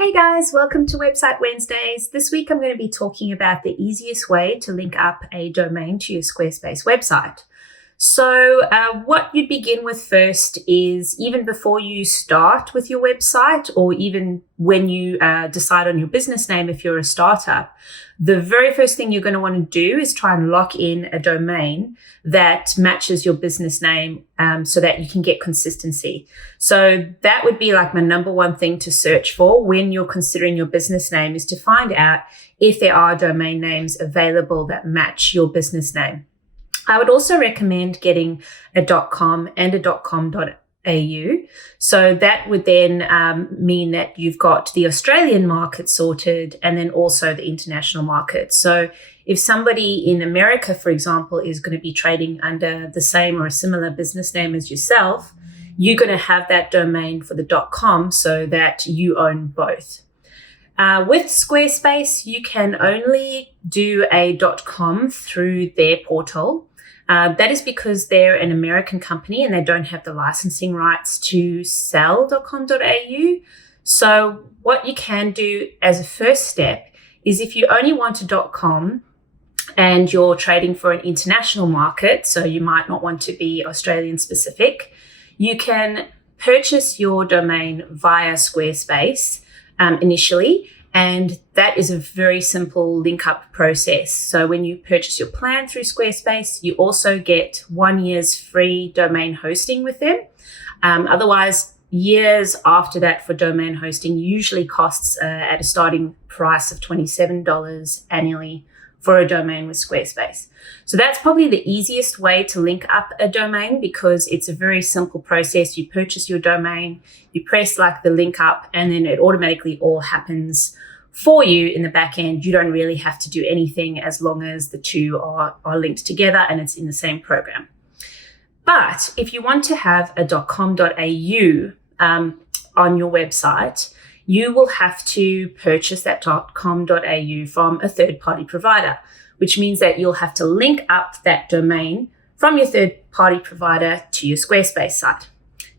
Hey guys, welcome to Website Wednesdays. This week I'm going to be talking about the easiest way to link up a domain to your Squarespace website. So what you'd begin with first is, even before you start with your website, or even when you decide on your business name if you're a startup, the very first thing you're going to want to do is try and lock in a domain that matches your business name so that you can get consistency. So that would be like my number one thing to search for when you're considering your business name, is to find out if there are domain names available that match your business name. I would also recommend getting a .com and a .com.au. So that would then mean that you've got the Australian market sorted and then also the international market. So if somebody in America, for example, is going to be trading under the same or a similar business name as yourself, you're going to have that domain for the .com so that you own both. With Squarespace, you can only do a .com through their portal. That is because they're an American company and they don't have the licensing rights to sell .com.au. So what you can do as a first step is, if you only want a .com and you're trading for an international market, so you might not want to be Australian specific, you can purchase your domain via Squarespace initially. And that is a very simple link up process. So when you purchase your plan through Squarespace, you also get 1 year's free domain hosting with them. Otherwise, years after that for domain hosting usually costs at a starting price of $27 annually for a domain with Squarespace. So that's probably the easiest way to link up a domain, because it's a very simple process. You purchase your domain, you press like the link up, and then it automatically all happens for you in the back end. You don't really have to do anything as long as the two are linked together and it's in the same program. But if you want to have a .com.au on your website, you will have to purchase that .com.au from a third-party provider, which means that you'll have to link up that domain from your third-party provider to your Squarespace site.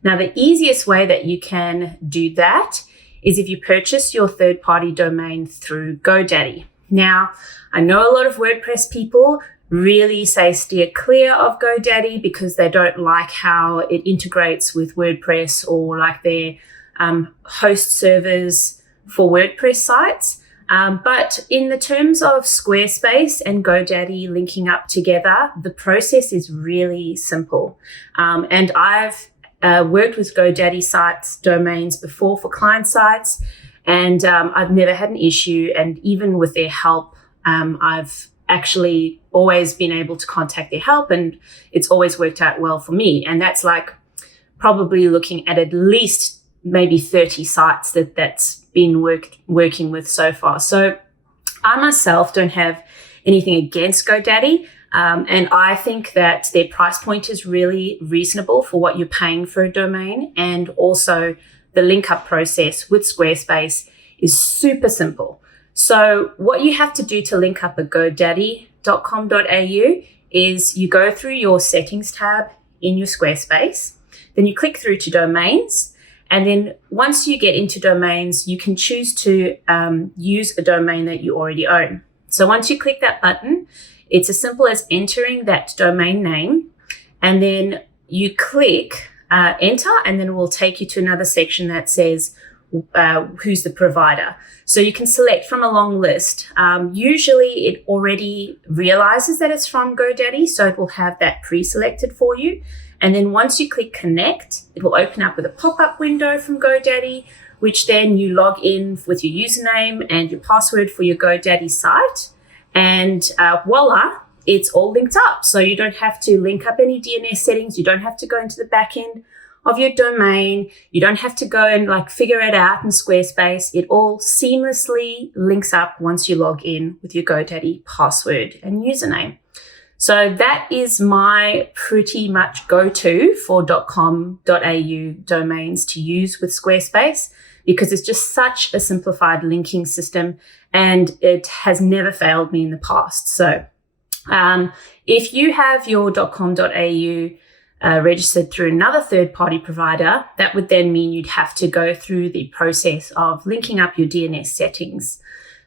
Now, the easiest way that you can do that is if you purchase your third-party domain through GoDaddy. Now, I know a lot of WordPress people really say steer clear of GoDaddy because they don't like how it integrates with WordPress, or like their host servers for WordPress sites. But in the terms of Squarespace and GoDaddy linking up together, the process is really simple. And I've worked with GoDaddy sites domains before for client sites, and I've never had an issue. And even with their help, I've actually always been able to contact their help, and it's always worked out well for me. And that's like probably looking at least maybe 30 sites that's been working with so far. So I myself don't have anything against GoDaddy. And I think that their price point is really reasonable for what you're paying for a domain. And also the link up process with Squarespace is super simple. So what you have to do to link up a GoDaddy.com.au is you go through your settings tab in your Squarespace, then you click through to domains. And then once you get into domains, you can choose to use a domain that you already own. So once you click that button, it's as simple as entering that domain name, and then you click enter, and then it will take you to another section that says who's the provider. So you can select from a long list. Usually it already realizes that it's from GoDaddy, so it will have that pre-selected for you. And then once you click connect, it will open up with a pop-up window from GoDaddy, which then you log in with your username and your password for your GoDaddy site. And voila, it's all linked up. So you don't have to link up any DNS settings. You don't have to go into the back end of your domain. You don't have to go and like figure it out in Squarespace. It all seamlessly links up once you log in with your GoDaddy password and username. So that is my pretty much go-to for .com.au domains to use with Squarespace, because it's just such a simplified linking system and it has never failed me in the past. So if you have your .com.au registered through another third-party provider, that would then mean you'd have to go through the process of linking up your DNS settings.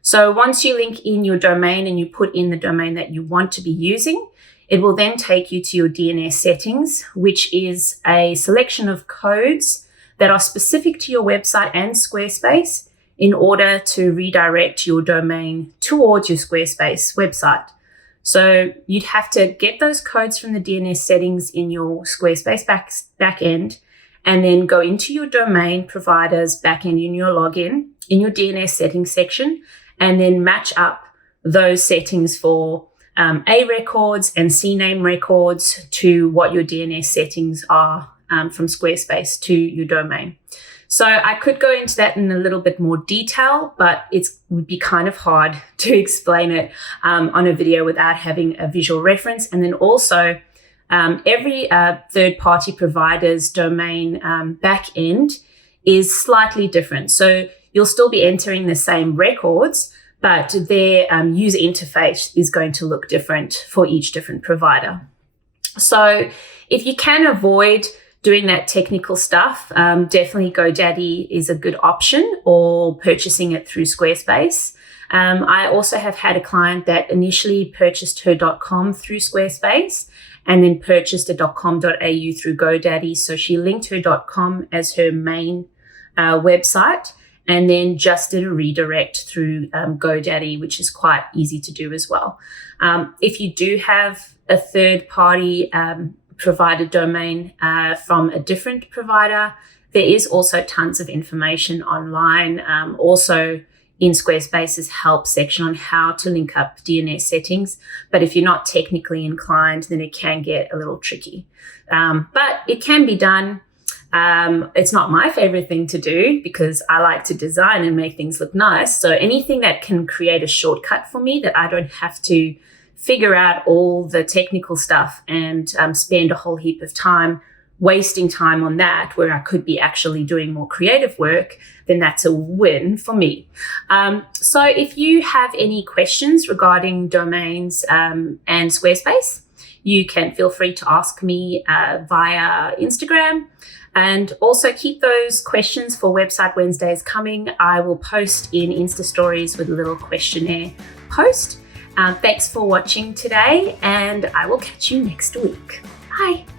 So once you link in your domain and you put in the domain that you want to be using, it will then take you to your DNS settings, which is a selection of codes that are specific to your website and Squarespace in order to redirect your domain towards your Squarespace website. So you'd have to get those codes from the DNS settings in your Squarespace backend, and then go into your domain provider's backend in your login, in your DNS settings section, and then match up those settings for A records and CNAME records to what your DNS settings are from Squarespace to your domain. So I could go into that in a little bit more detail, but it would be kind of hard to explain it on a video without having a visual reference. And then also every third-party provider's domain backend is slightly different. So you'll still be entering the same records, but their user interface is going to look different for each different provider. So if you can avoid doing that technical stuff, definitely GoDaddy is a good option, or purchasing it through Squarespace. I also have had a client that initially purchased her .com through Squarespace and then purchased a .com.au through GoDaddy. So she linked her .com as her main website, and then just did a redirect through GoDaddy, which is quite easy to do as well. If you do have a third-party provider domain from a different provider, there is also tons of information online, also in Squarespace's help section on how to link up DNS settings. But if you're not technically inclined, then it can get a little tricky. But it can be done. It's not my favorite thing to do because I like to design and make things look nice. So anything that can create a shortcut for me that I don't have to figure out all the technical stuff and spend a whole heap of time wasting time on that, where I could be actually doing more creative work, then that's a win for me. So if you have any questions regarding domains and Squarespace, you can feel free to ask me via Instagram. And also keep those questions for Website Wednesdays coming. I will post in Insta stories with a little questionnaire post. Thanks for watching today, and I will catch you next week. Bye.